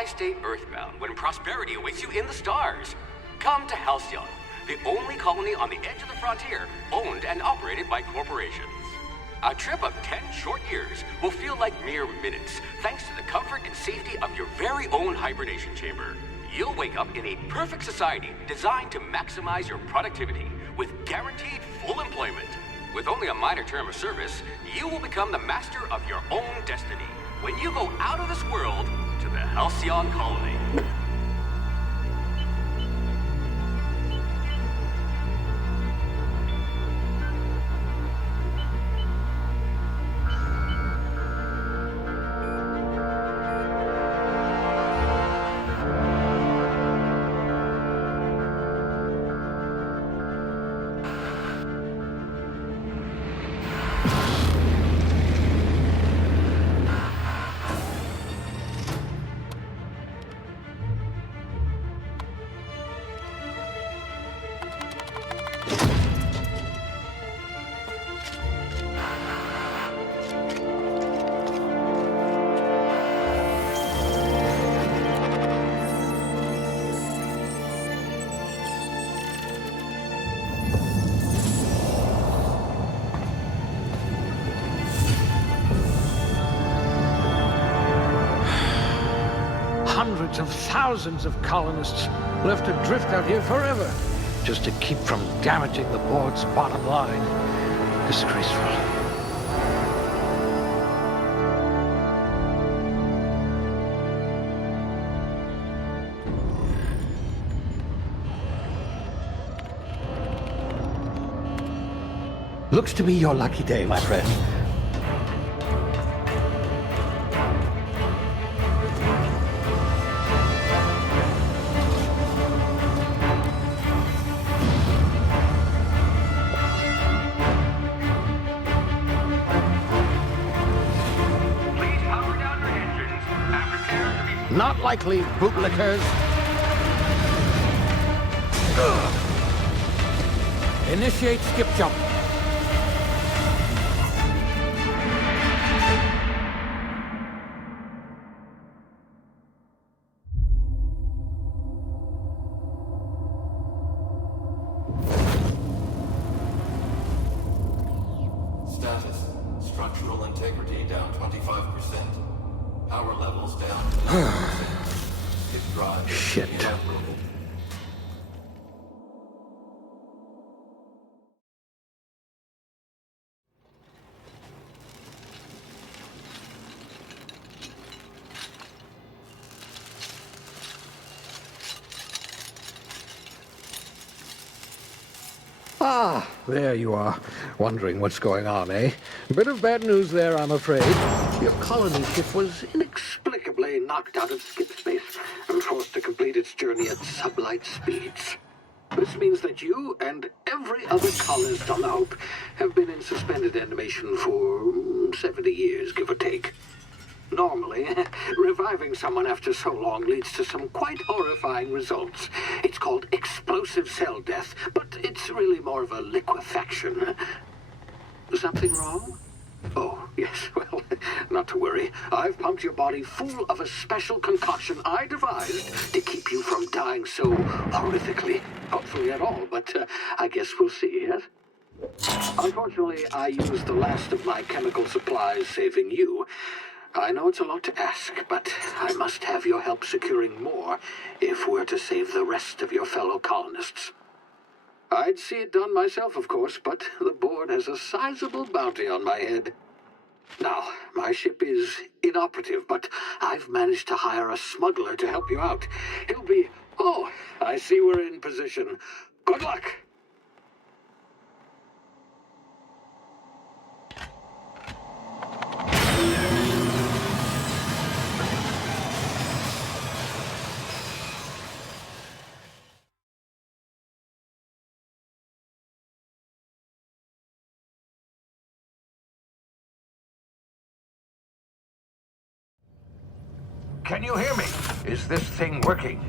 Why stay earthbound when prosperity awaits you in the stars? Come to Halcyon, the only colony on the edge of the frontier, owned and operated by corporations. A trip of 10 short years will feel like mere minutes, thanks to the comfort and safety of your very own hibernation chamber. You'll wake up in a perfect society designed to maximize your productivity with guaranteed full employment. With only a minor term of service, you will become the master of your own destiny when you go out of this world to the Halcyon colony. Hundreds of thousands of colonists left adrift out here forever, just to keep from damaging the board's bottom line. Disgraceful. Looks to be your lucky day, my friend. Not likely, bootlickers. Initiate skip jump. Status. Structural integrity down 25%. Power levels down to 90%. Hit drive. Shit. Inoperable. Ah, there you are. Wondering what's going on, eh? A bit of bad news there, I'm afraid. Your colony ship was inexplicably knocked out of skip space and forced to complete its journey at sublight speeds. This means that you and every other colonist on the Hope have been in suspended animation for 70 years, give or take. Normally, reviving someone after so long leads to some quite horrifying results. It's called explosive cell death, but it's really more of a liquefaction. Something wrong? Oh, yes, well, not to worry. I've pumped your body full of a special concoction I devised to keep you from dying so horrifically. Hopefully at all, but I guess we'll see, yes? Unfortunately, I used the last of my chemical supplies saving you. I know it's a lot to ask, but I must have your help securing more if we're to save the rest of your fellow colonists. I'd see it done myself, of course, but the board has a sizable bounty on my head. Now, my ship is inoperative, but I've managed to hire a smuggler to help you out. He'll be... Oh, I see we're in position. Good luck! Can you hear me? Is this thing working?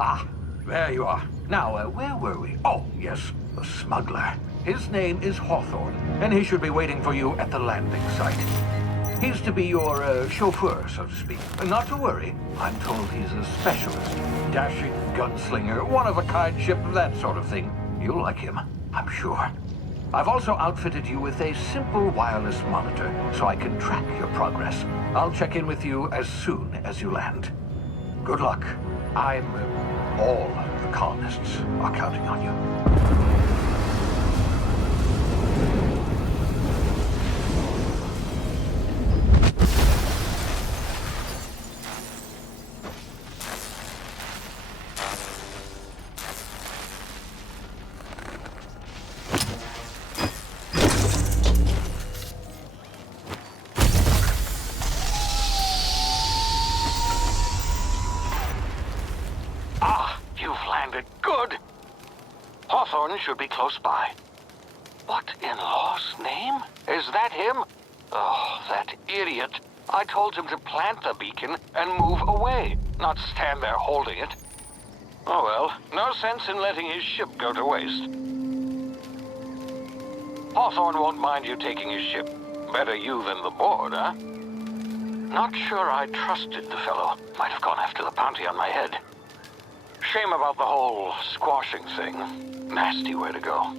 Ah, there you are. Now, where were we? Oh, yes, the smuggler. His name is Hawthorne, and he should be waiting for you at the landing site. He's to be your chauffeur, so to speak. Not to worry. I'm told he's a specialist. Dashing gunslinger, one-of-a-kind ship, that sort of thing. You'll like him, I'm sure. I've also outfitted you with a simple wireless monitor, so I can track your progress. I'll check in with you as soon as you land. Good luck. All the colonists are counting on you. Should be close by. What in law's name? Is that him? Oh, that idiot. I told him to plant the beacon and move away, not stand there holding it. Oh well, no sense in letting his ship go to waste. Hawthorne won't mind you taking his ship. Better you than the board, huh? Not sure I trusted the fellow. Might have gone after the bounty on my head. Shame about the whole squashing thing. Nasty way to go.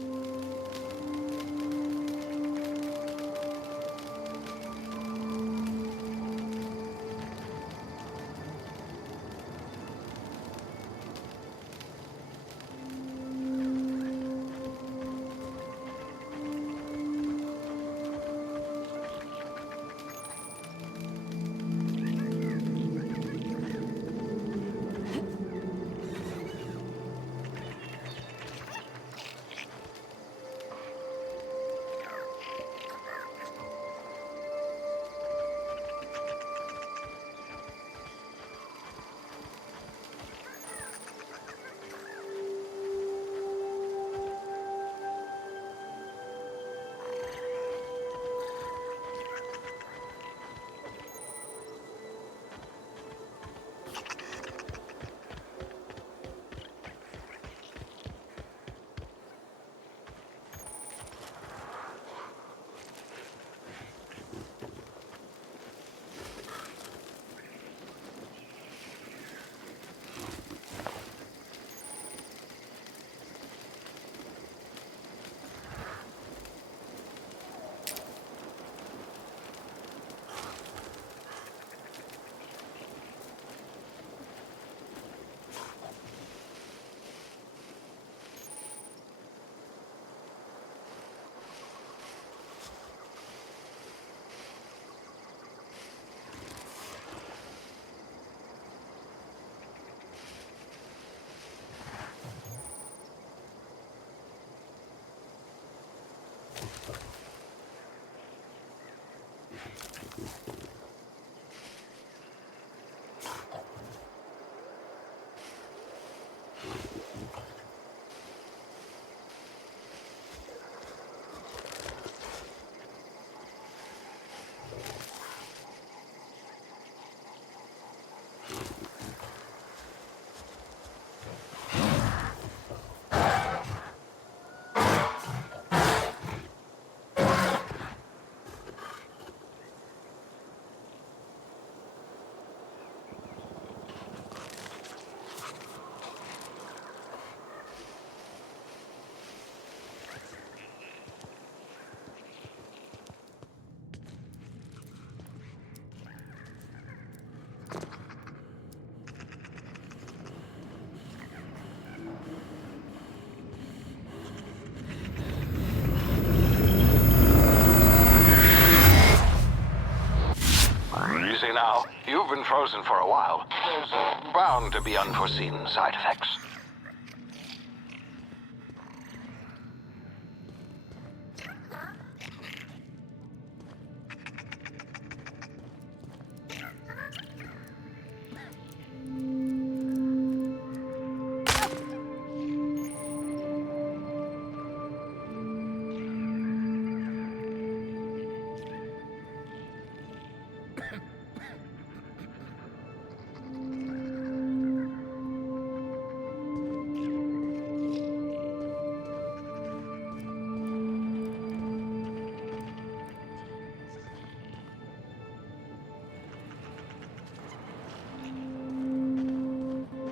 Now, you've been frozen for a while. There's bound to be unforeseen side effects.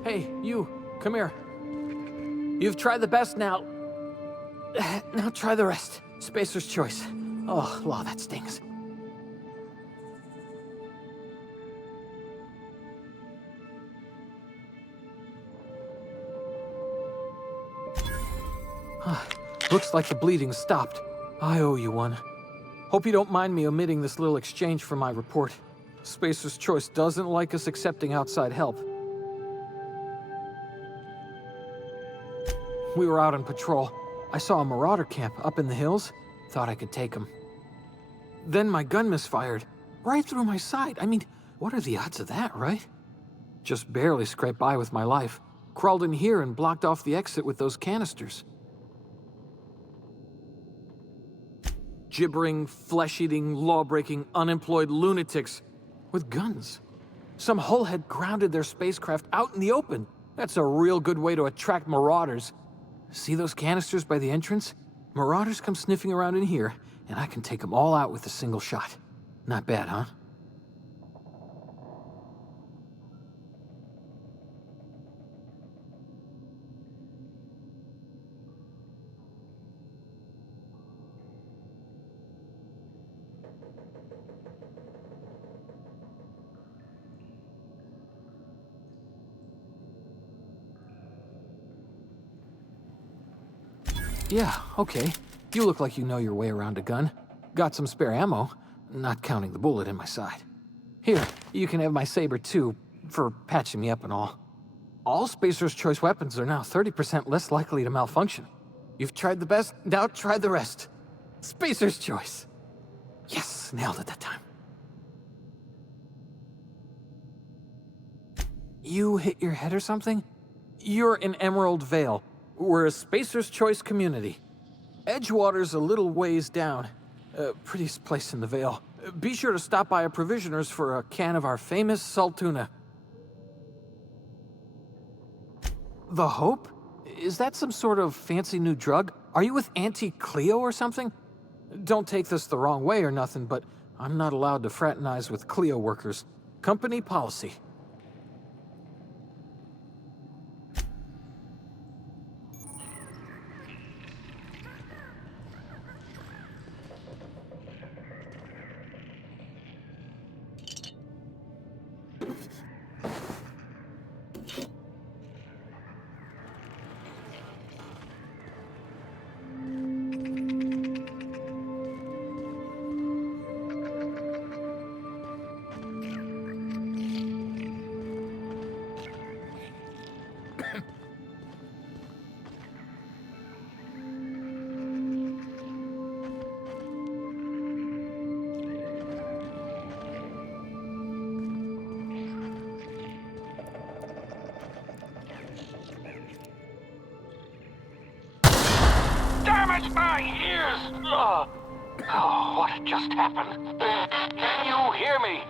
Hey, you, come here. You've tried the best now. Now try the rest. Spacer's choice. Oh, law, that stings. Looks like the bleeding stopped. I owe you one. Hope you don't mind me omitting this little exchange from my report. Spacer's Choice doesn't like us accepting outside help. We were out on patrol. I saw a marauder camp up in the hills. Thought I could take him. Then my gun misfired. Right through my side. I mean, what are the odds of that, right? Just barely scraped by with my life. Crawled in here and blocked off the exit with those canisters. Gibbering, flesh-eating, law-breaking, unemployed lunatics with guns. Some hullhead grounded their spacecraft out in the open. That's a real good way to attract marauders. See those canisters by the entrance? Marauders come sniffing around in here, and I can take them all out with a single shot. Not bad, huh? Yeah, okay. You look like you know your way around a gun. Got some spare ammo, not counting the bullet in my side. Here, you can have my saber too, for patching me up and all. All Spacer's Choice weapons are now 30% less likely to malfunction. You've tried the best, now try the rest. Spacer's Choice. Yes, nailed it that time. You hit your head or something? You're in Emerald Vale. We're a Spacer's Choice community. Edgewater's a little ways down. Prettiest place in the Vale. Be sure to stop by a provisioner's for a can of our famous salt tuna. The Hope? Is that some sort of fancy new drug? Are you with Auntie Cleo or something? Don't take this the wrong way or nothing, but I'm not allowed to fraternize with Cleo workers. Company policy. Damn it, my ears! Oh, what just happened? Can you hear me?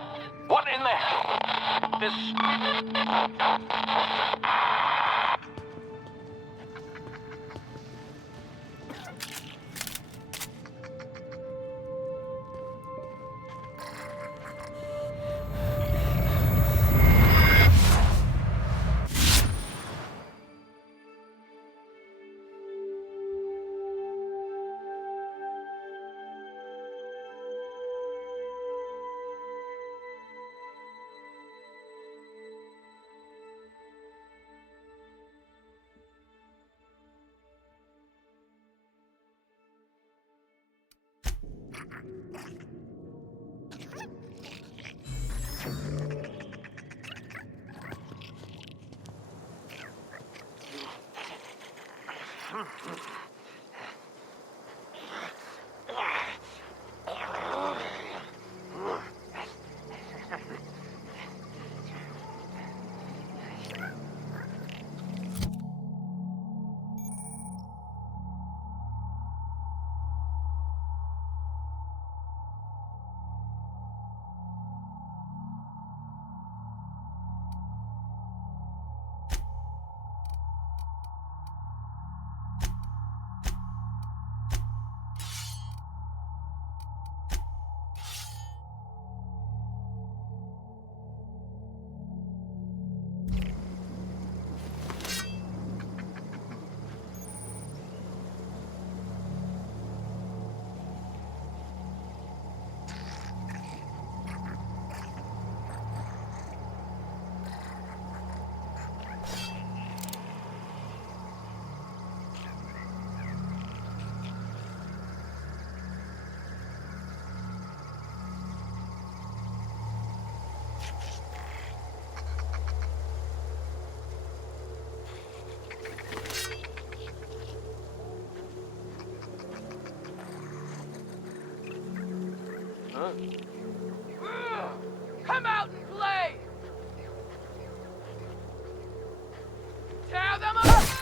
What in the hell? Come out and play! Tear them apart!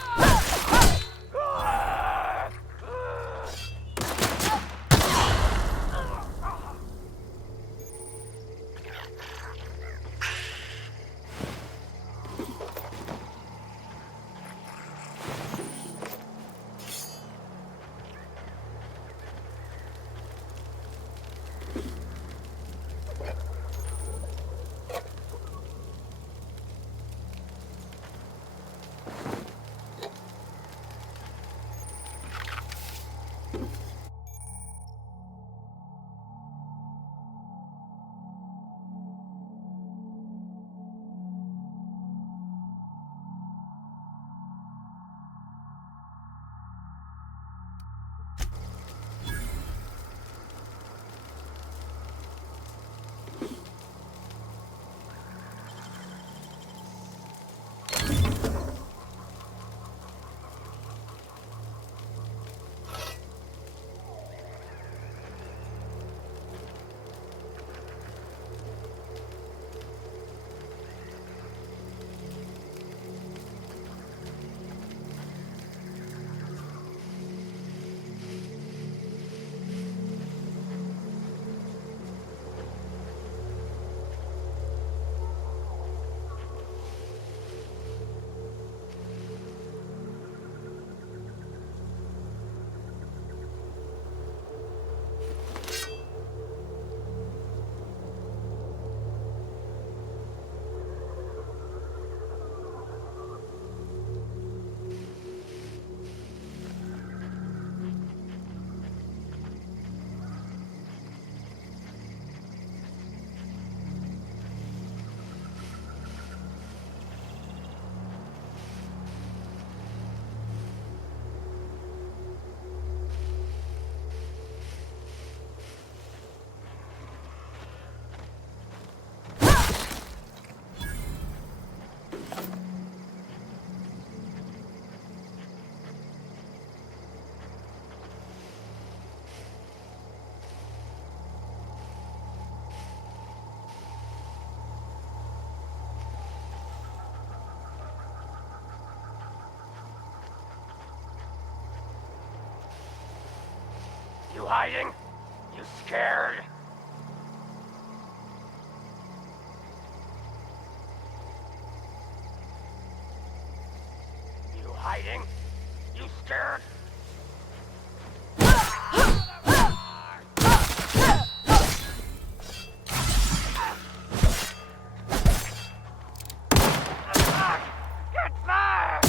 You hiding? You scared? You hiding? You scared? Get back!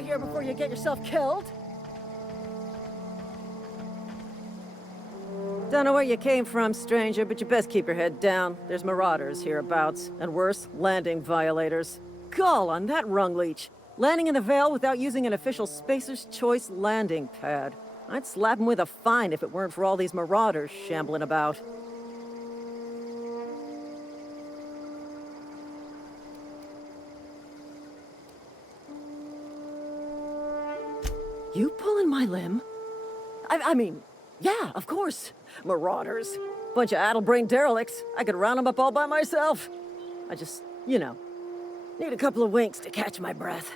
over here before you get yourself killed. Don't know where you came from, stranger, but you best keep your head down. There's marauders hereabouts, and worse, landing violators. Gall on that rung leech. Landing in the Vale without using an official Spacer's Choice landing pad. I'd slap him with a fine if it weren't for all these marauders shambling about. You pulling my limb? I mean, yeah, of course. Marauders. Bunch of addle-brained derelicts. I could round them up all by myself. I just, need a couple of winks to catch my breath.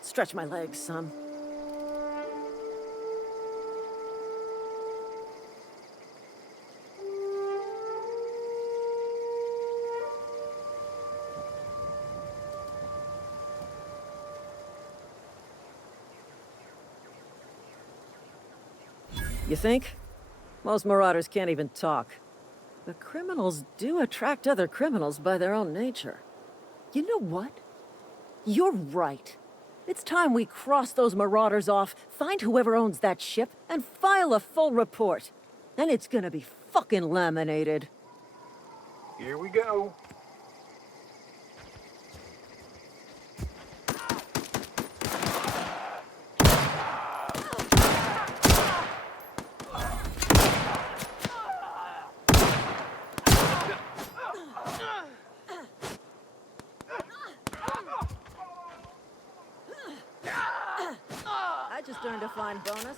Stretch my legs some. You think? Most marauders can't even talk. But criminals do attract other criminals by their own nature. You know what? You're right. It's time we cross those marauders off, find whoever owns that ship, and file a full report. Then it's gonna be fucking laminated. Here we go. I just earned a fine bonus.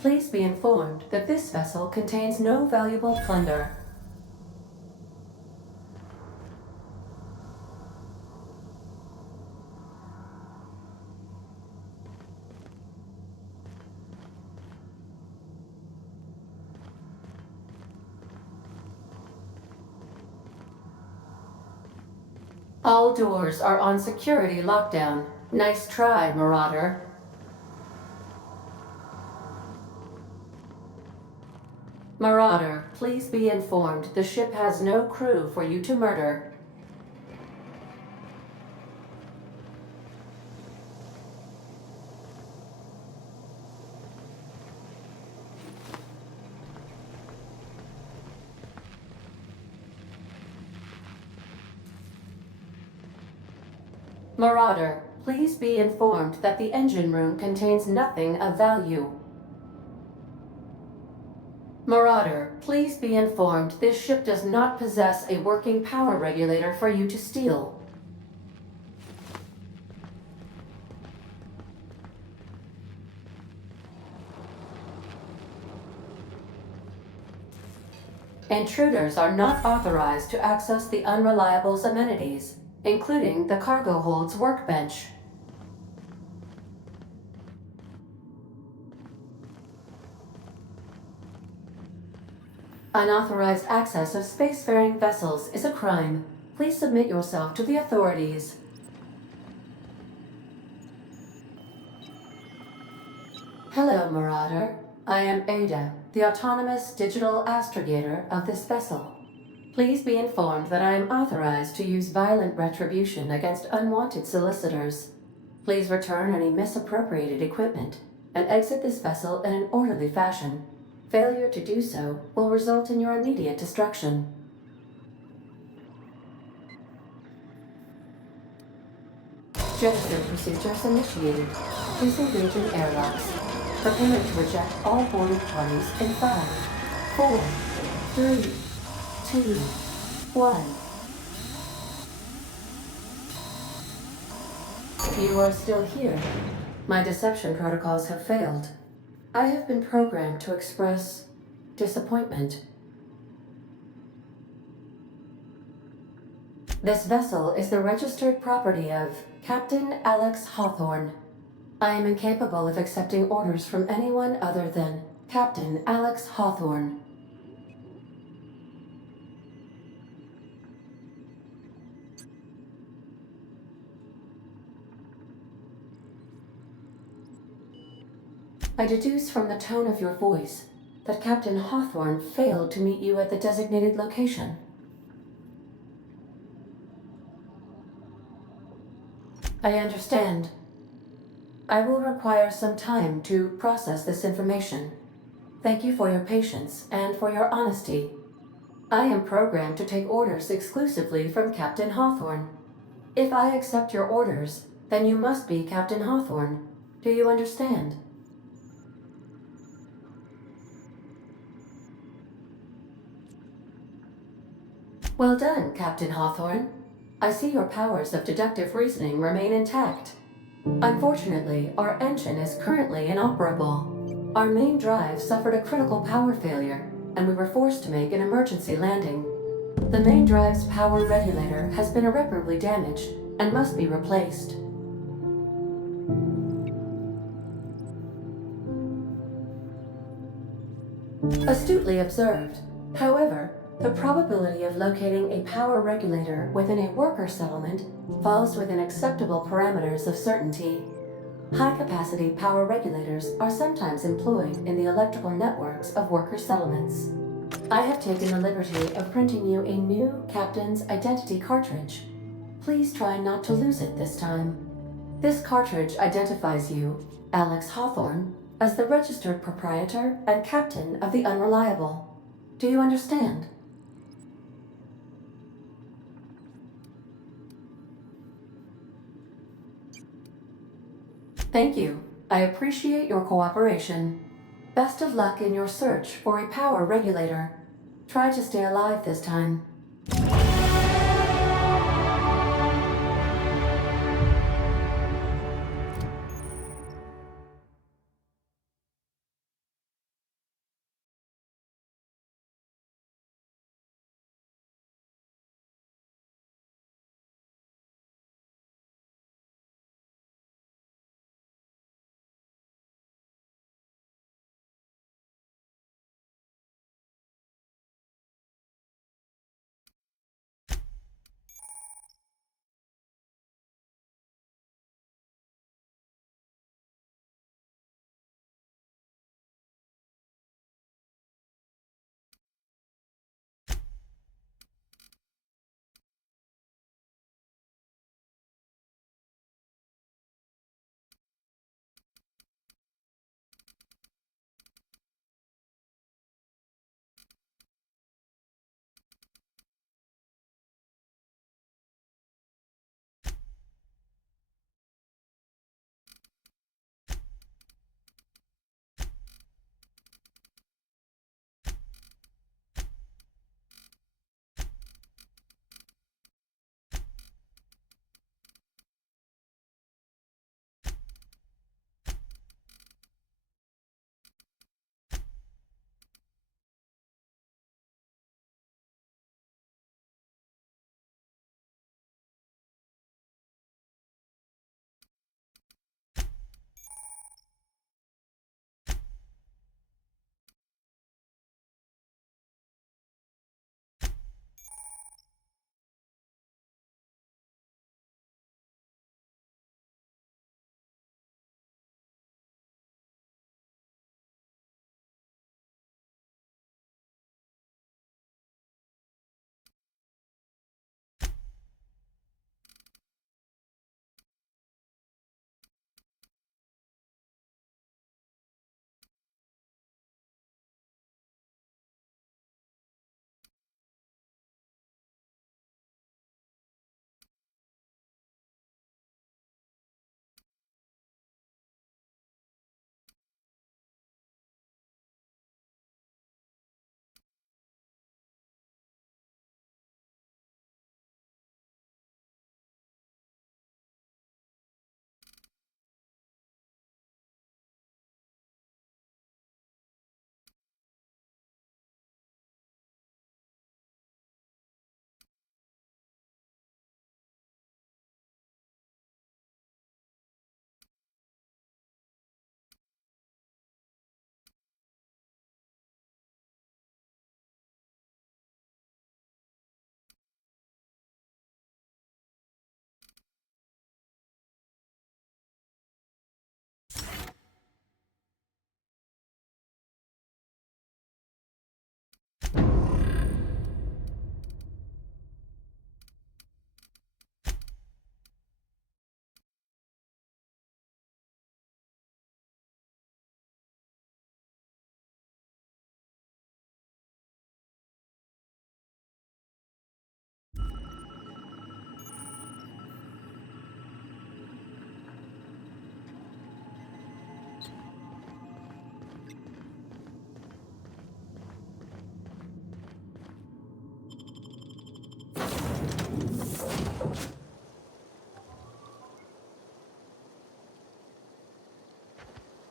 Please be informed that this vessel contains no valuable plunder. All doors are on security lockdown. Nice try, Marauder. Marauder, please be informed the ship has no crew for you to murder. Marauder, please be informed that the engine room contains nothing of value. Marauder, please be informed this ship does not possess a working power regulator for you to steal. Intruders are not authorized to access the Unreliable's amenities, including the cargo hold's workbench. Unauthorized access of spacefaring vessels is a crime. Please submit yourself to the authorities. Hello, Marauder. I am Ada, the autonomous digital astrogator of this vessel. Please be informed that I am authorized to use violent retribution against unwanted solicitors. Please return any misappropriated equipment and exit this vessel in an orderly fashion. Failure to do so will result in your immediate destruction. Gesture procedures initiated. Disengaging airlocks. Preparing to reject all boarding parties in 5, 4, 3, 2, 1. You are still here. My deception protocols have failed. I have been programmed to express disappointment. This vessel is the registered property of Captain Alex Hawthorne. I am incapable of accepting orders from anyone other than Captain Alex Hawthorne. I deduce from the tone of your voice that Captain Hawthorne failed to meet you at the designated location. I understand. I will require some time to process this information. Thank you for your patience and for your honesty. I am programmed to take orders exclusively from Captain Hawthorne. If I accept your orders, then you must be Captain Hawthorne. Do you understand? Well done, Captain Hawthorne. I see your powers of deductive reasoning remain intact. Unfortunately, our engine is currently inoperable. Our main drive suffered a critical power failure, and we were forced to make an emergency landing. The main drive's power regulator has been irreparably damaged and must be replaced. Astutely observed. However, the probability of locating a power regulator within a worker settlement falls within acceptable parameters of certainty. High-capacity power regulators are sometimes employed in the electrical networks of worker settlements. I have taken the liberty of printing you a new Captain's Identity cartridge. Please try not to lose it this time. This cartridge identifies you, Alex Hawthorne, as the registered proprietor and captain of the Unreliable. Do you understand? Thank you. I appreciate your cooperation. Best of luck in your search for a power regulator. Try to stay alive this time.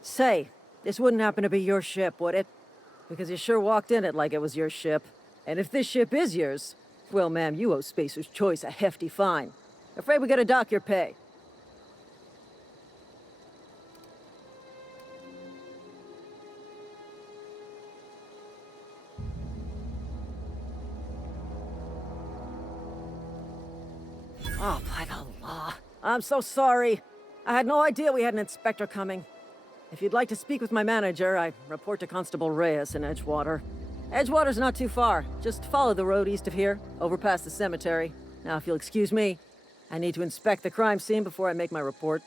Say, this wouldn't happen to be your ship, would it? Because you sure walked in it like it was your ship. And if this ship is yours, well, ma'am, you owe Spacer's Choice a hefty fine. Afraid we gotta dock your pay. Oh, by the law. I'm so sorry. I had no idea we had an inspector coming. If you'd like to speak with my manager, I report to Constable Reyes in Edgewater. Edgewater's not too far. Just follow the road east of here, over past the cemetery. Now, if you'll excuse me, I need to inspect the crime scene before I make my report.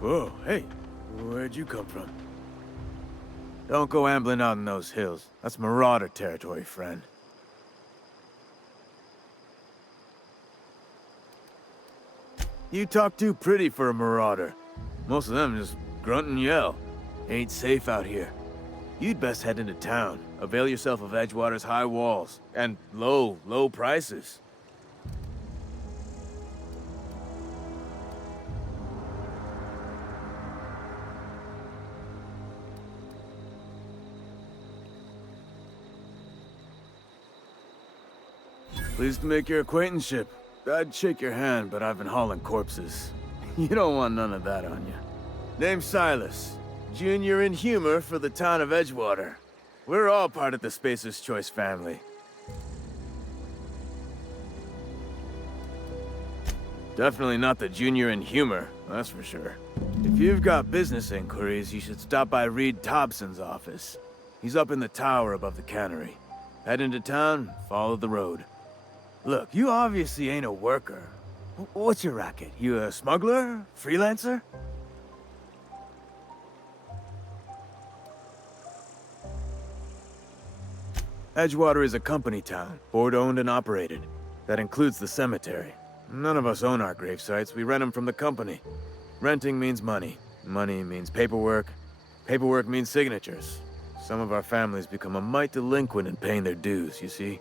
Whoa, hey, where'd you come from? Don't go ambling out in those hills. That's Marauder territory, friend. You talk too pretty for a marauder. Most of them just grunt and yell. Ain't safe out here. You'd best head into town. Avail yourself of Edgewater's high walls. And low prices. Pleased to make your acquaintanceship. I'd shake your hand, but I've been hauling corpses. You don't want none of that on you. Name's Silas. Junior in humor for the town of Edgewater. We're all part of the Spacer's Choice family. Definitely not the junior in humor, that's for sure. If you've got business inquiries, you should stop by Reed Thompson's office. He's up in the tower above the cannery. Head into town, follow the road. Look, you obviously ain't a worker. What's your racket? You a smuggler? Freelancer? Edgewater is a company town, board-owned and operated. That includes the cemetery. None of us own our grave sites, we rent them from the company. Renting means money. Money means paperwork. Paperwork means signatures. Some of our families become a mite delinquent in paying their dues, you see?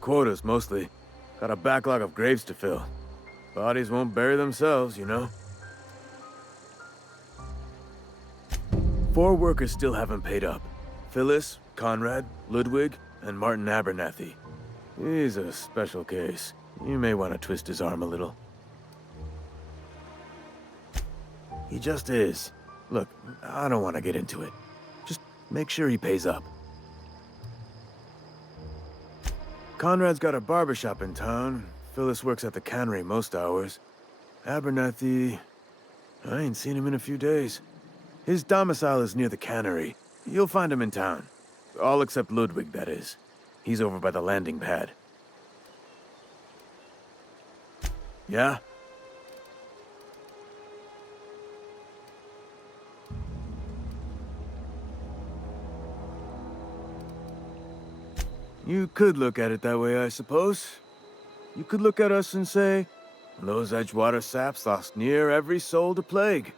Quotas, mostly. Got a backlog of graves to fill. Bodies won't bury themselves, you know? 4 workers still haven't paid up. Phyllis, Conrad, Ludwig, and Martin Abernathy. He's a special case. You may want to twist his arm a little. He just is. Look, I don't want to get into it. Just make sure he pays up. Conrad's got a barbershop in town. Phyllis works at the cannery most hours. Abernathy... I ain't seen him in a few days. His domicile is near the cannery. You'll find him in town. All except Ludwig, that is. He's over by the landing pad. Yeah? You could look at it that way, I suppose. You could look at us and say, those Edgewater saps lost near every soul to plague.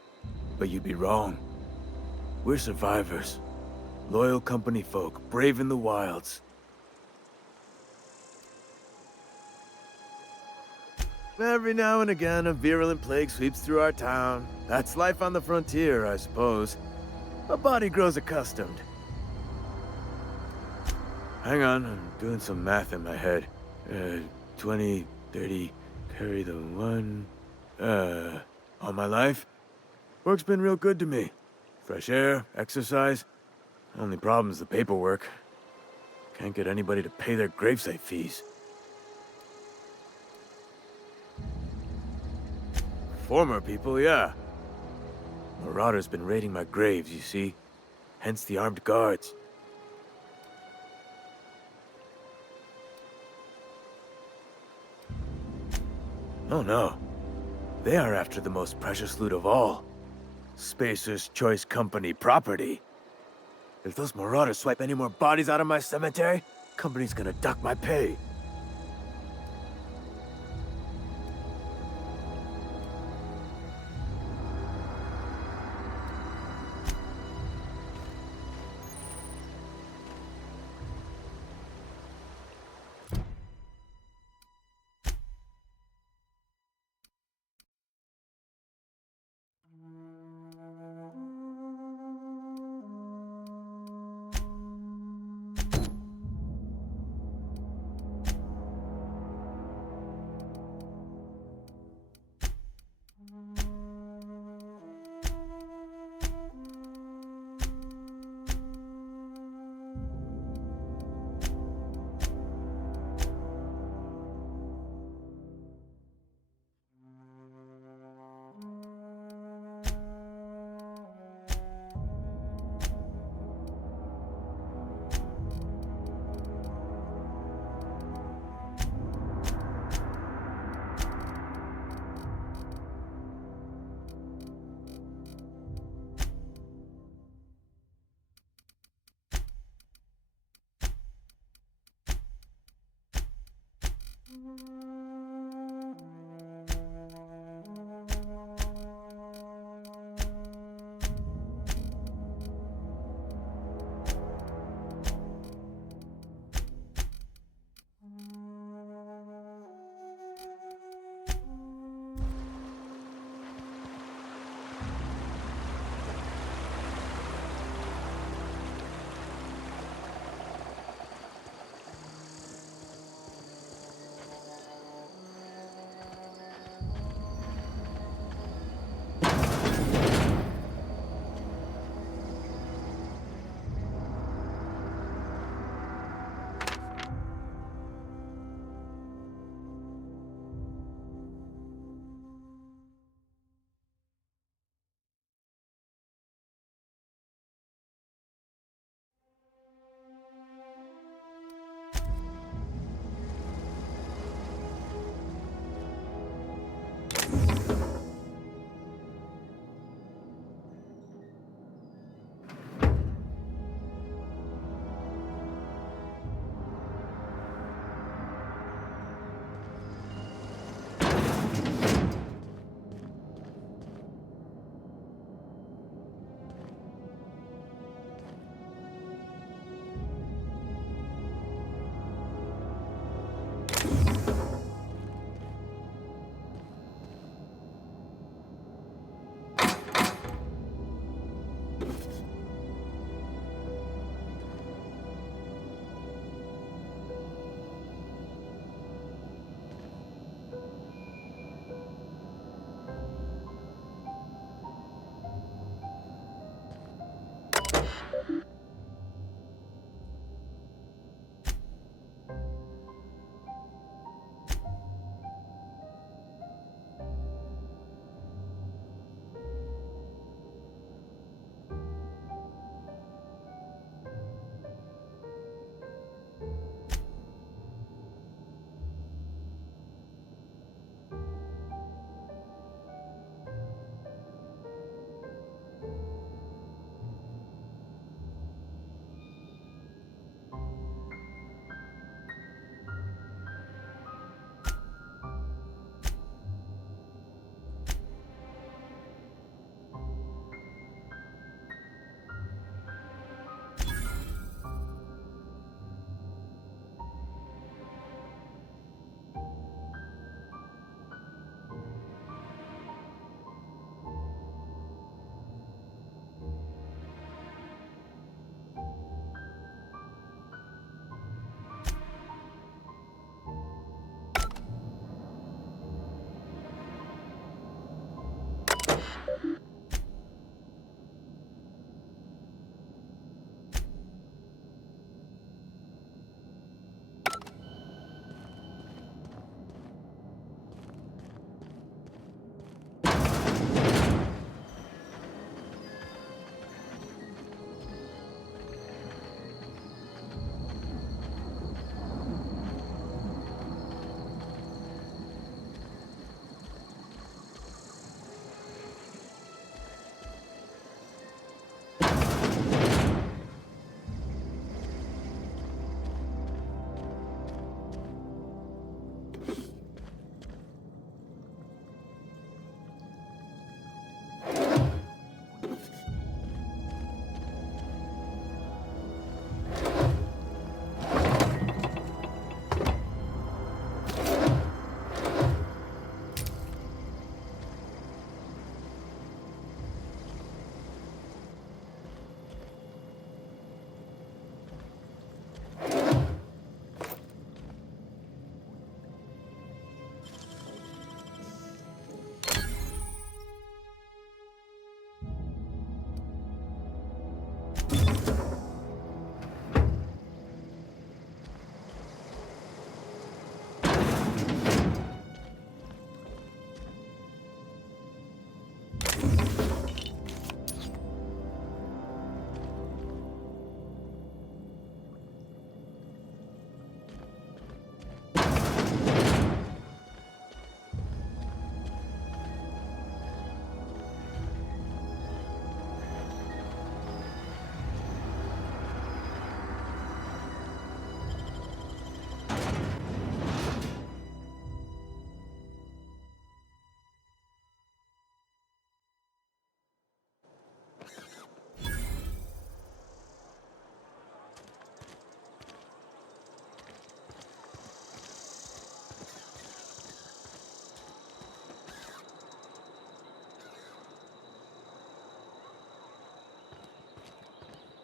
But you'd be wrong. We're survivors. Loyal company folk, brave in the wilds. Every now and again, a virulent plague sweeps through our town. That's life on the frontier, I suppose. A body grows accustomed. Hang on, I'm doing some math in my head. 20, 30, carry the 1... all my life? Work's been real good to me. Fresh air, exercise. Only problem's the paperwork. Can't get anybody to pay their gravesite fees. Former people, yeah. Marauders been raiding my graves, you see. Hence the armed guards. Oh no. They are after the most precious loot of all. Spacer's Choice Company property. If those marauders swipe any more bodies out of my cemetery, company's gonna duck my pay.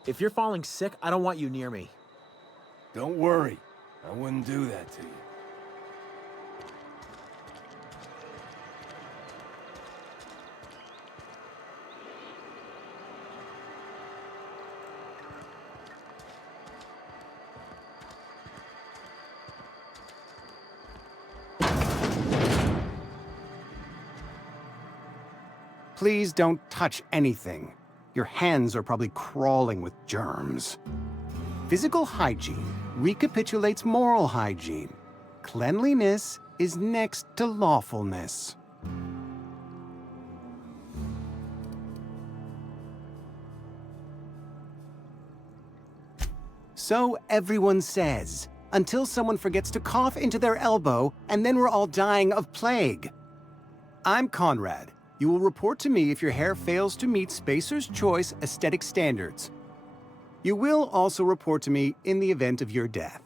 If you're falling sick, I don't want you near me. Don't worry. I wouldn't do that to you. Please don't touch anything. Your hands are probably crawling with germs. Physical hygiene recapitulates moral hygiene. Cleanliness is next to lawfulness. So everyone says, until someone forgets to cough into their elbow, and then we're all dying of plague. I'm Conrad. You will report to me if your hair fails to meet Spacer's Choice aesthetic standards. You will also report to me in the event of your death,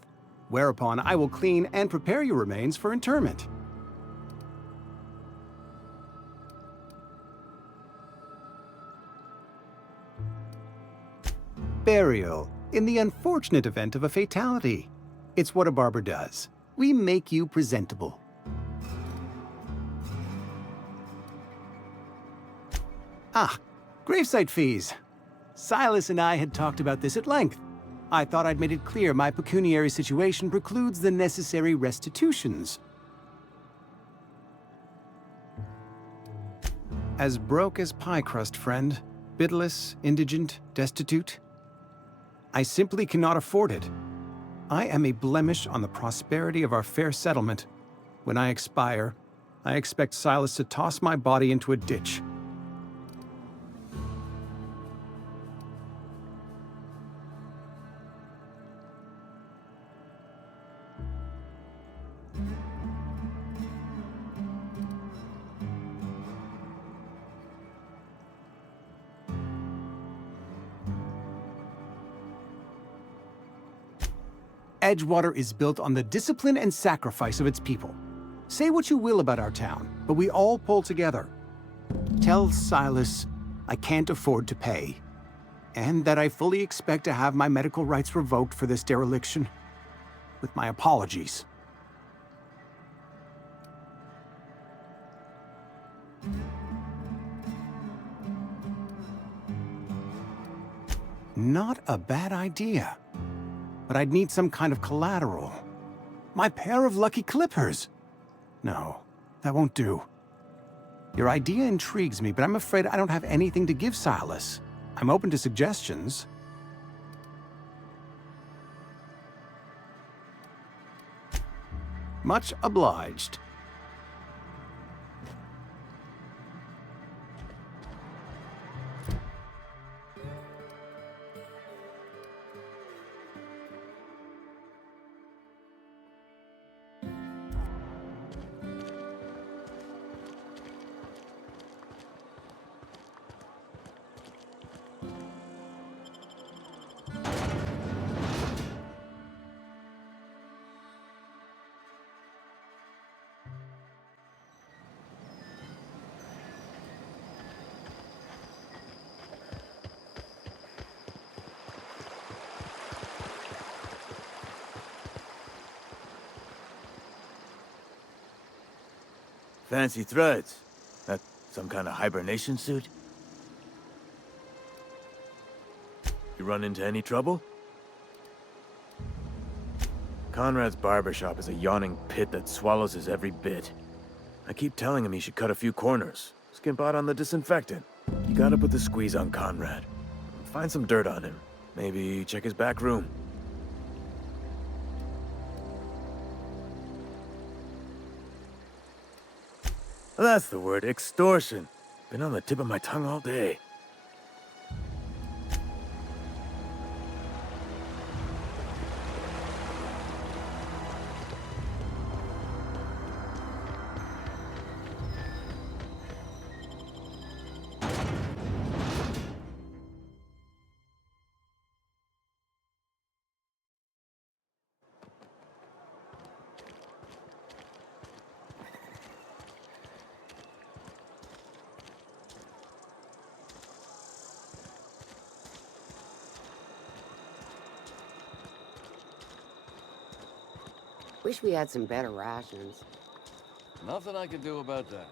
whereupon I will clean and prepare your remains for interment. Burial, in the unfortunate event of a fatality. It's what a barber does. We make you presentable. Ah, gravesite fees. Silas and I had talked about this at length. I thought I'd made it clear my pecuniary situation precludes the necessary restitutions. As broke as pie crust, friend. Bidless, indigent, destitute. I simply cannot afford it. I am a blemish on the prosperity of our fair settlement. When I expire, I expect Silas to toss my body into a ditch. Edgewater is built on the discipline and sacrifice of its people. Say what you will about our town, but we all pull together. Tell Silas I can't afford to pay, and that I fully expect to have my medical rights revoked for this dereliction. With my apologies. Not a bad idea. But I'd need some kind of collateral. My pair of lucky clippers! No, that won't do. Your idea intrigues me, but I'm afraid I don't have anything to give Silas. I'm open to suggestions. Much obliged. Fancy threads. That some kind of hibernation suit? You run into any trouble? Conrad's barbershop is a yawning pit that swallows his every bit. I keep telling him he should cut a few corners, skimp out on the disinfectant. You gotta put the squeeze on Conrad. Find some dirt on him. Maybe check his back room. That's the word, extortion. Been on the tip of my tongue all day. Wish we had some better rations. Nothing I can do about that.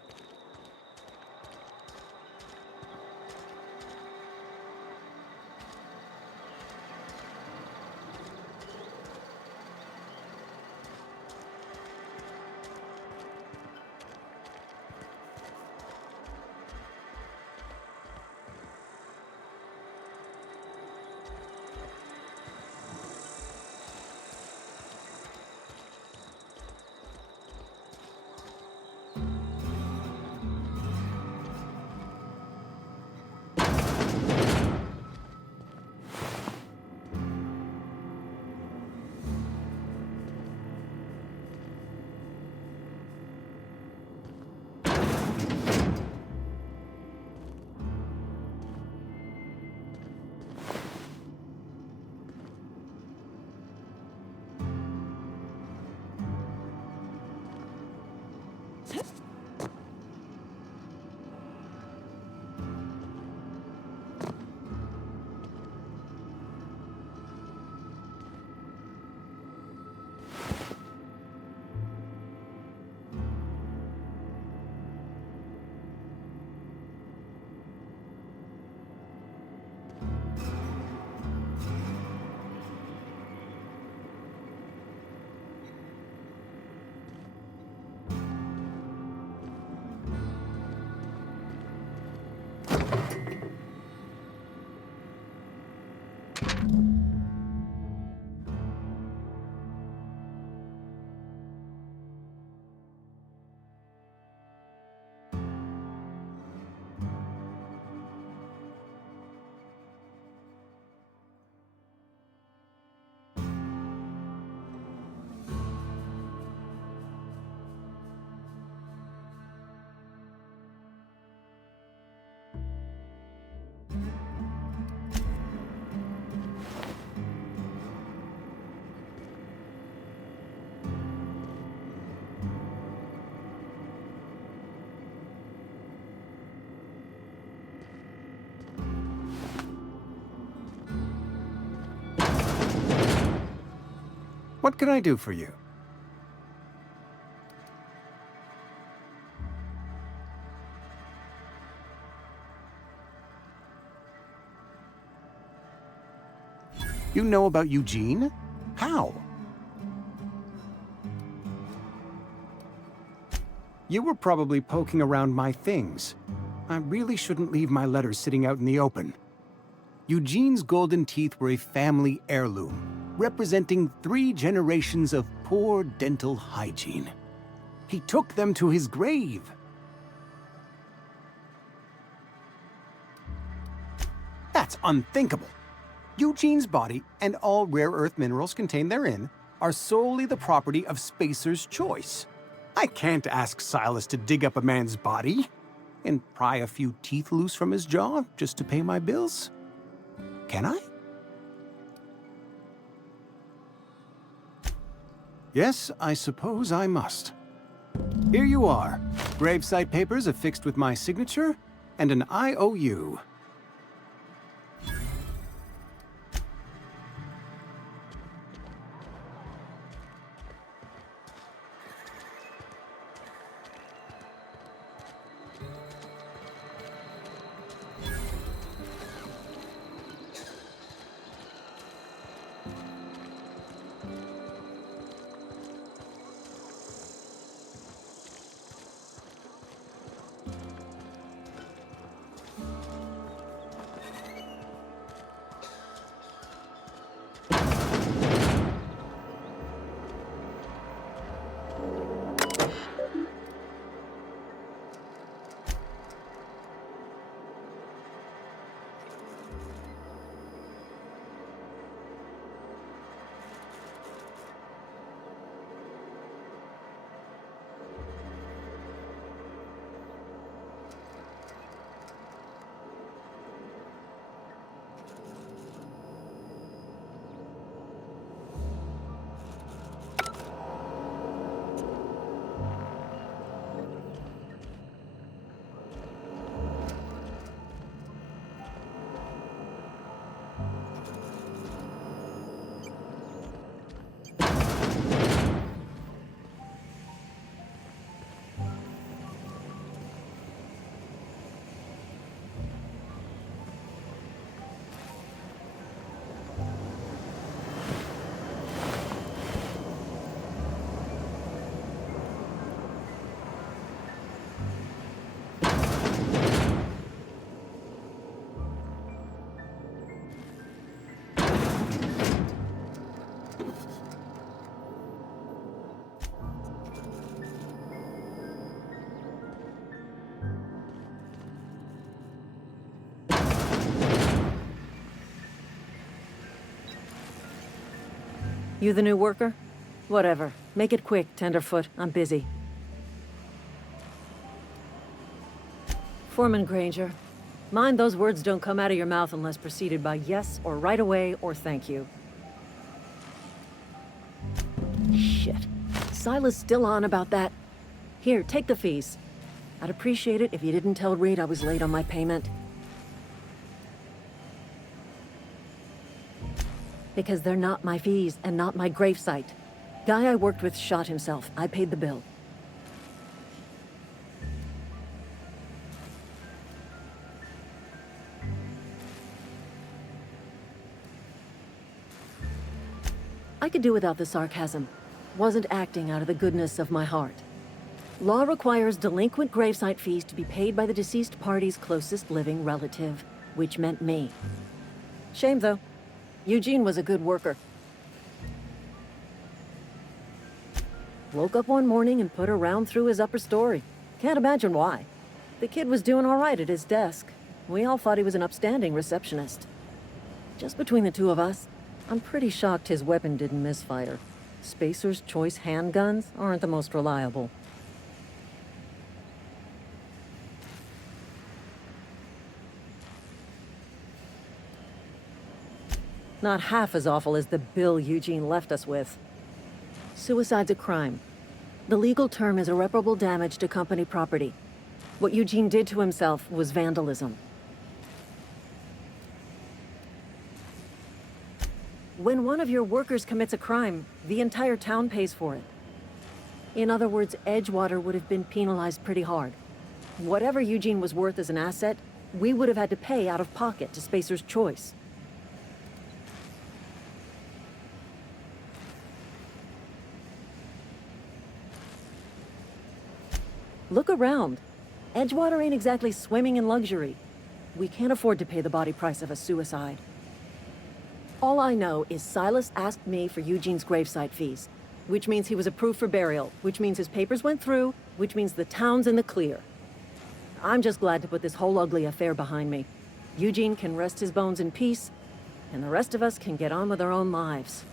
What can I do for you? You know about Eugene? How? You were probably poking around my things. I really shouldn't leave my letters sitting out in the open. Eugene's golden teeth were a family heirloom, representing 3 generations of poor dental hygiene. He took them to his grave. That's unthinkable. Eugene's body and all rare earth minerals contained therein are solely the property of Spacer's choice. I can't ask Silas to dig up a man's body and pry a few teeth loose from his jaw just to pay my bills. Can I? Yes, I suppose I must. Here you are. Gravesite papers affixed with my signature and an IOU. You the new worker? Whatever. Make it quick, Tenderfoot. I'm busy. Foreman Granger. Mind those words don't come out of your mouth unless preceded by yes or right away or thank you. Shit. Silas still on about that. Here, take the fees. I'd appreciate it if you didn't tell Reed I was late on my payment. Because they're not my fees and not my gravesite. Guy I worked with shot himself. I paid the bill. I could do without the sarcasm. Wasn't acting out of the goodness of my heart. Law requires delinquent gravesite fees to be paid by the deceased party's closest living relative, which meant me. Shame, though. Eugene was a good worker. Woke up one morning and put a round through his upper story. Can't imagine why. The kid was doing all right at his desk. We all thought he was an upstanding receptionist. Just between the two of us, I'm pretty shocked his weapon didn't misfire. Spacer's Choice handguns aren't the most reliable. Not half as awful as the bill Eugene left us with. Suicide's a crime. The legal term is irreparable damage to company property. What Eugene did to himself was vandalism. When one of your workers commits a crime, the entire town pays for it. In other words, Edgewater would have been penalized pretty hard. Whatever Eugene was worth as an asset, we would have had to pay out of pocket to Spacer's Choice. Look around. Edgewater ain't exactly swimming in luxury. We can't afford to pay the body price of a suicide. All I know is Silas asked me for Eugene's gravesite fees, which means he was approved for burial, which means his papers went through, which means the town's in the clear. I'm just glad to put this whole ugly affair behind me. Eugene can rest his bones in peace, and the rest of us can get on with our own lives.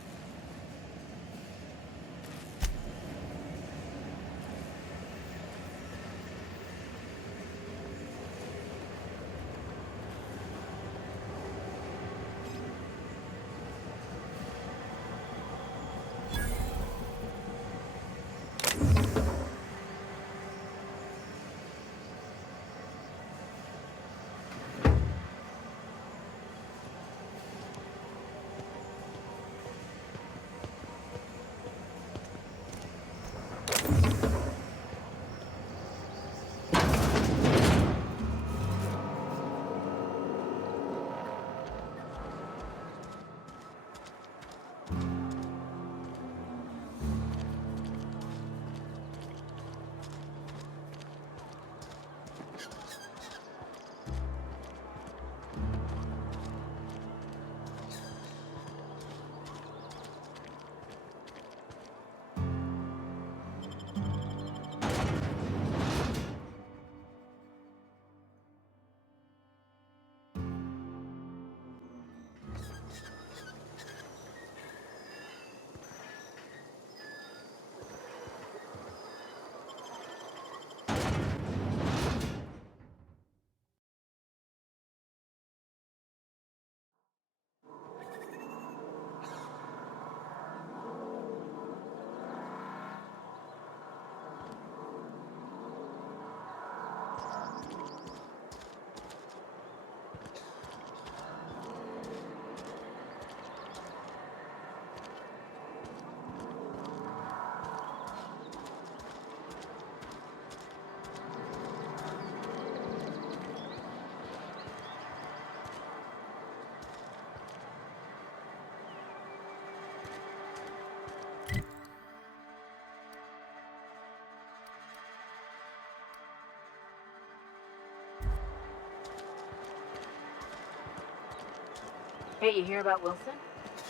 Hey, you hear about Wilson?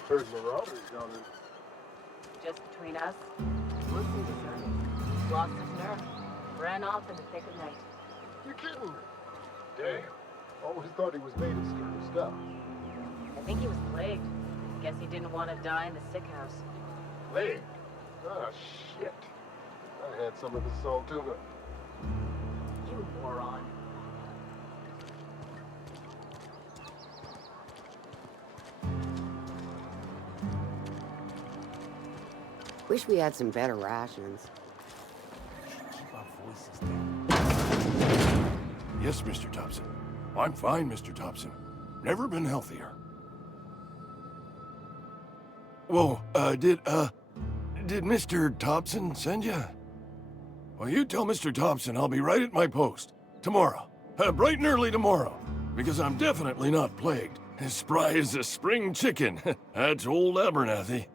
Heard Marauders down there. Just between us, Wilson deserted. Lost his nerve. Ran off in the thick of night. You're kidding me. Damn. Always thought he was made of scary stuff. I think he was plagued. Guess he didn't want to die in the sick house. Plague? Oh, shit. I had some of the salt tuna. You moron. Wish we had some better rations. Keep our voices down. Yes, Mr. Thompson. I'm fine, Mr. Thompson. Never been healthier. Whoa, did Mr. Thompson send you? Well, you tell Mr. Thompson I'll be right at my post. Tomorrow. Bright and early tomorrow. Because I'm definitely not plagued. As spry as a spring chicken. That's old Abernathy.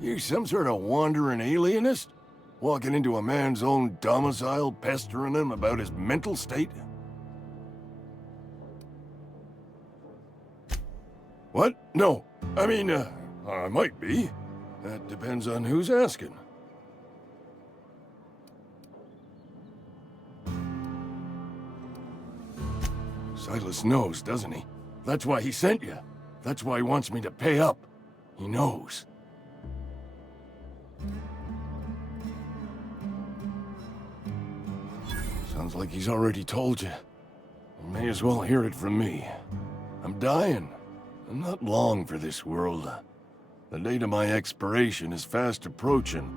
You some sort of wandering alienist? Walking into a man's own domicile, pestering him about his mental state? What? No. I mean, I might be. That depends on who's asking. Silas knows, doesn't he? That's why he sent you. That's why he wants me to pay up. He knows. Sounds like he's already told you. You may as well hear it from me. I'm dying. I'm not long for this world. The date of my expiration is fast approaching,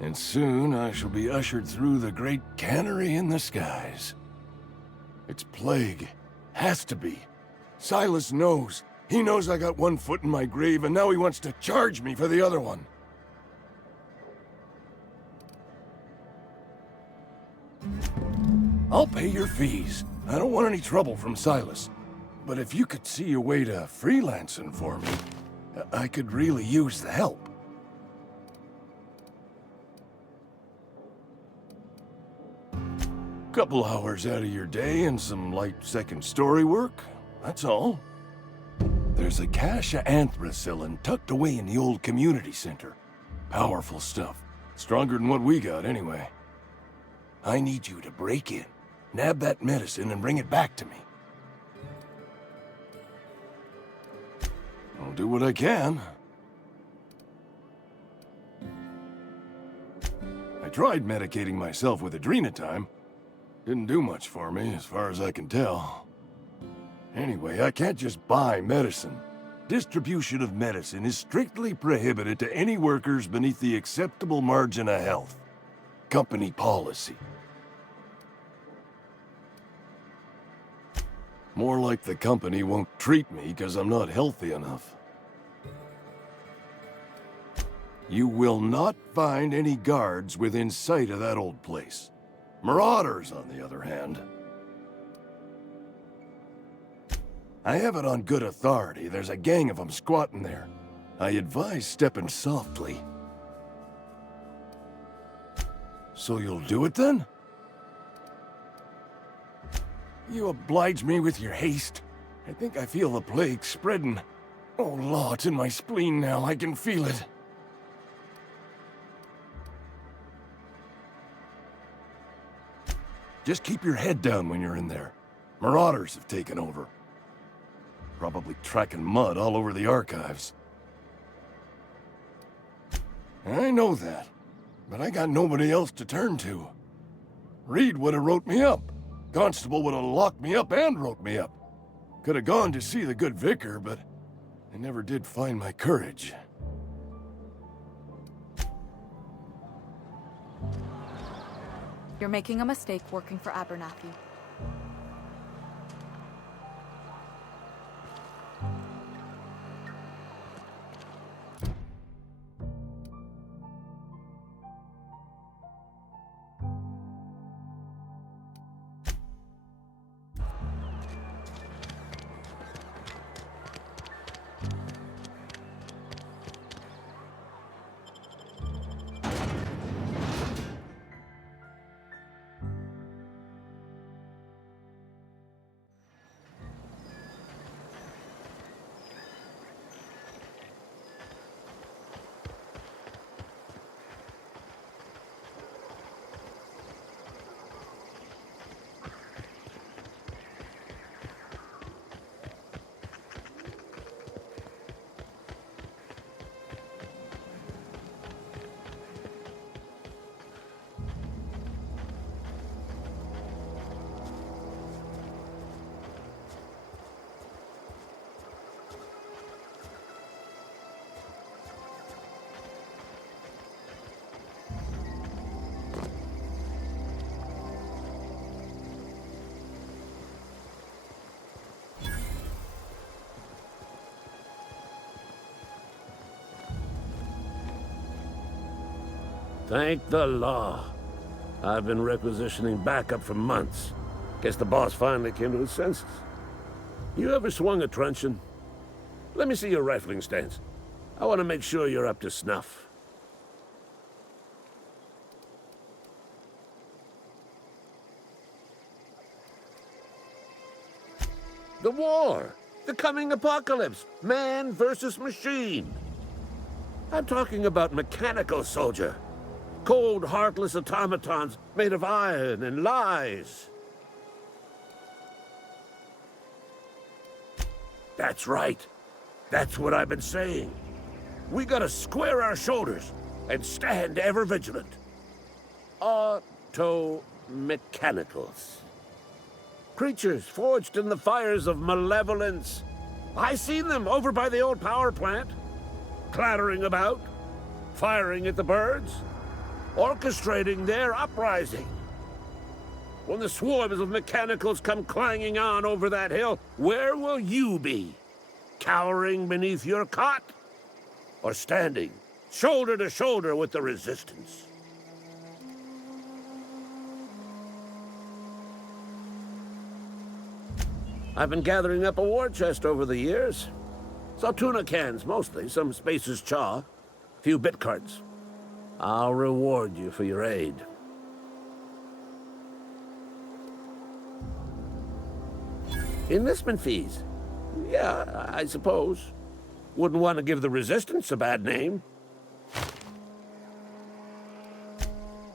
and soon I shall be ushered through the great cannery in the skies. It's plague. Has to be. Silas knows. He knows I got one foot in my grave, and now he wants to charge me for the other one. I'll pay your fees. I don't want any trouble from Silas. But if you could see a way to freelancing for me, I could really use the help. Couple hours out of your day and some light second story work, that's all. There's a cache of anthracillin tucked away in the old community center. Powerful stuff. Stronger than what we got, anyway. I need you to break in, nab that medicine, and bring it back to me. I'll do what I can. I tried medicating myself with adrenatime. Didn't do much for me, as far as I can tell. Anyway, I can't just buy medicine. Distribution of medicine is strictly prohibited to any workers beneath the acceptable margin of health. Company policy. More like the company won't treat me because I'm not healthy enough. You will not find any guards within sight of that old place. Marauders, on the other hand. I have it on good authority. There's a gang of them squatting there. I advise stepping softly. So you'll do it then? You oblige me with your haste. I think I feel the plague spreading. Oh, Law, it's in my spleen now. I can feel it. Just keep your head down when you're in there. Marauders have taken over. Probably tracking mud all over the archives. I know that, but I got nobody else to turn to. Reed would have wrote me up. Constable would have locked me up and wrote me up. Could have gone to see the good vicar, but I never did find my courage. You're making a mistake working for Abernathy. Thank the law. I've been requisitioning backup for months. Guess the boss finally came to his senses. You ever swung a truncheon? Let me see your rifling stance. I want to make sure you're up to snuff. The war! The coming apocalypse! Man versus machine! I'm talking about mechanical soldier. Cold, heartless automatons made of iron and lies. That's right. That's what I've been saying. We gotta square our shoulders and stand ever vigilant. Auto-mechanicals. Creatures forged in the fires of malevolence. I seen them over by the old power plant. Clattering about, firing at the birds, orchestrating their uprising. When the swarms of mechanicals come clanging on over that hill, where will you be? Cowering beneath your cot? Or standing, shoulder to shoulder with the resistance? I've been gathering up a war chest over the years. Saw tuna cans, mostly, some Spacer's chaw, a few bit cards. I'll reward you for your aid. Enlistment fees? Yeah, I suppose. Wouldn't want to give the Resistance a bad name.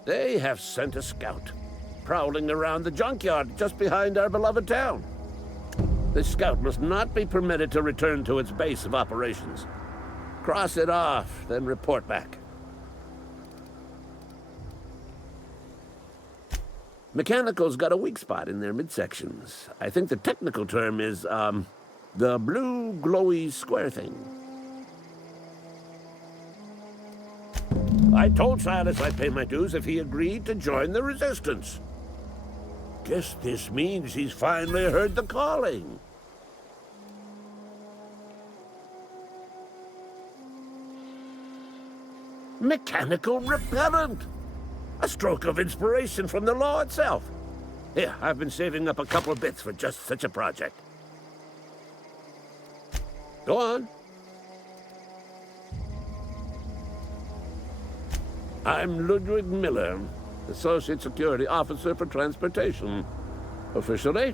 They have sent a scout, prowling around the junkyard just behind our beloved town. This scout must not be permitted to return to its base of operations. Cross it off, then report back. Mechanicals got a weak spot in their midsections. I think the technical term is, the blue glowy square thing. I told Silas I'd pay my dues if he agreed to join the Resistance. Guess this means he's finally heard the calling. Mechanical repellent! A stroke of inspiration from the law itself. Here, I've been saving up a couple of bits for just such a project. Go on. I'm Ludwig Miller, Associate Security Officer for Transportation. Officially?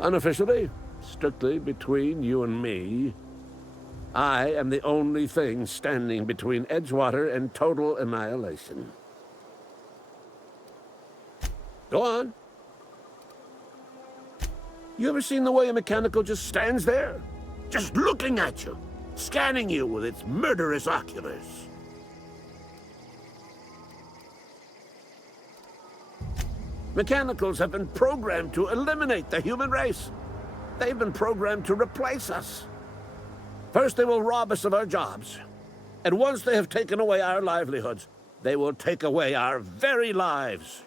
Unofficially? Strictly between you and me. I am the only thing standing between Edgewater and total annihilation. Go on. You ever seen the way a mechanical just stands there? Just looking at you, scanning you with its murderous oculars. Mechanicals have been programmed to eliminate the human race. They've been programmed to replace us. First, they will rob us of our jobs. And once they have taken away our livelihoods, they will take away our very lives.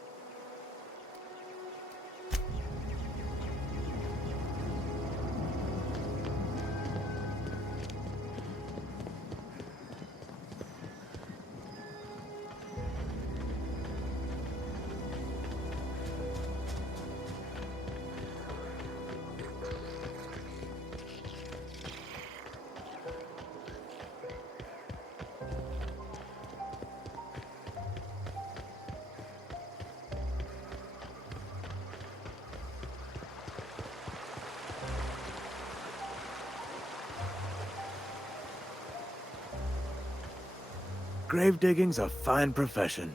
Grave digging's a fine profession.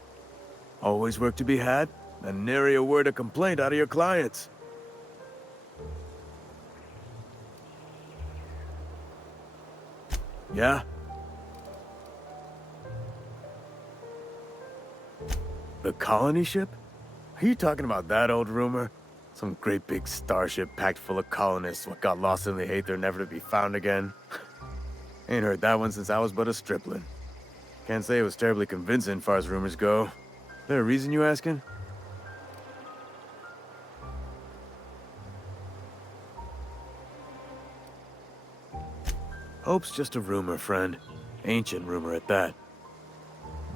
Always work to be had, and nary a word of complaint out of your clients. Yeah? The colony ship? Are you talking about that old rumor? Some great big starship packed full of colonists what got lost in the aether never to be found again? Ain't heard that one since I was but a stripling. Can't say it was terribly convincing far as rumors go. There a reason you asking? Hope's just a rumor, friend. Ancient rumor at that.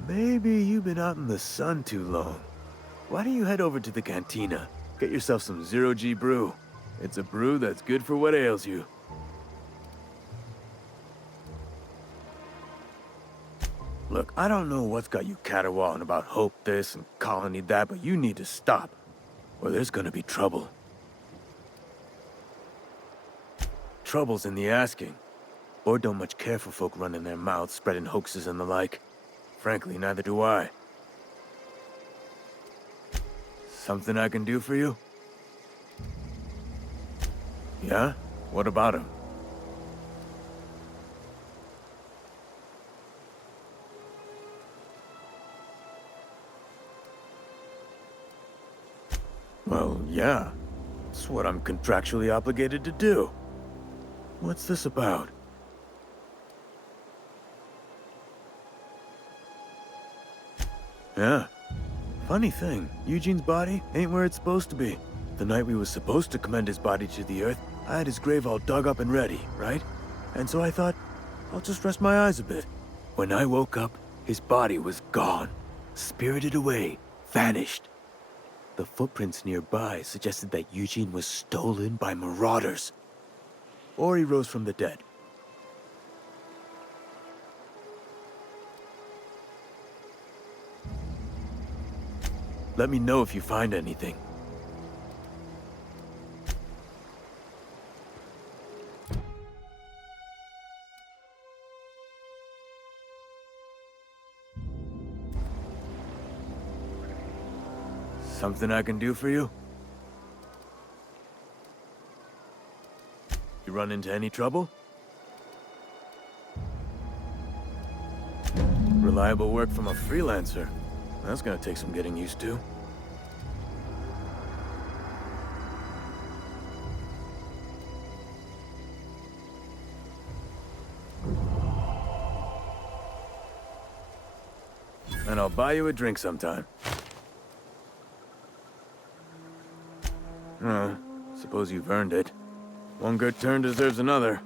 Maybe you've been out in the sun too long. Why don't you head over to the cantina? Get yourself some zero-G brew. It's a brew that's good for what ails you. Look, I don't know what's got you caterwauling about hope this and colony that, but you need to stop, or there's gonna be trouble. Trouble's in the asking. Or don't much care for folk running their mouths, spreading hoaxes and the like. Frankly, neither do I. Something I can do for you? Yeah? What about him? Well, yeah. It's what I'm contractually obligated to do. What's this about? Yeah. Funny thing, Eugene's body ain't where it's supposed to be. The night we was supposed to commend his body to the earth, I had his grave all dug up and ready, right? And so I thought, I'll just rest my eyes a bit. When I woke up, his body was gone. Spirited away. Vanished. The footprints nearby suggested that Eugene was stolen by marauders. Or he rose from the dead. Let me know if you find anything. Something I can do for you? You run into any trouble? Reliable work from a freelancer. That's gonna take some getting used to. And I'll buy you a drink sometime. Suppose you've earned it. One good turn deserves another.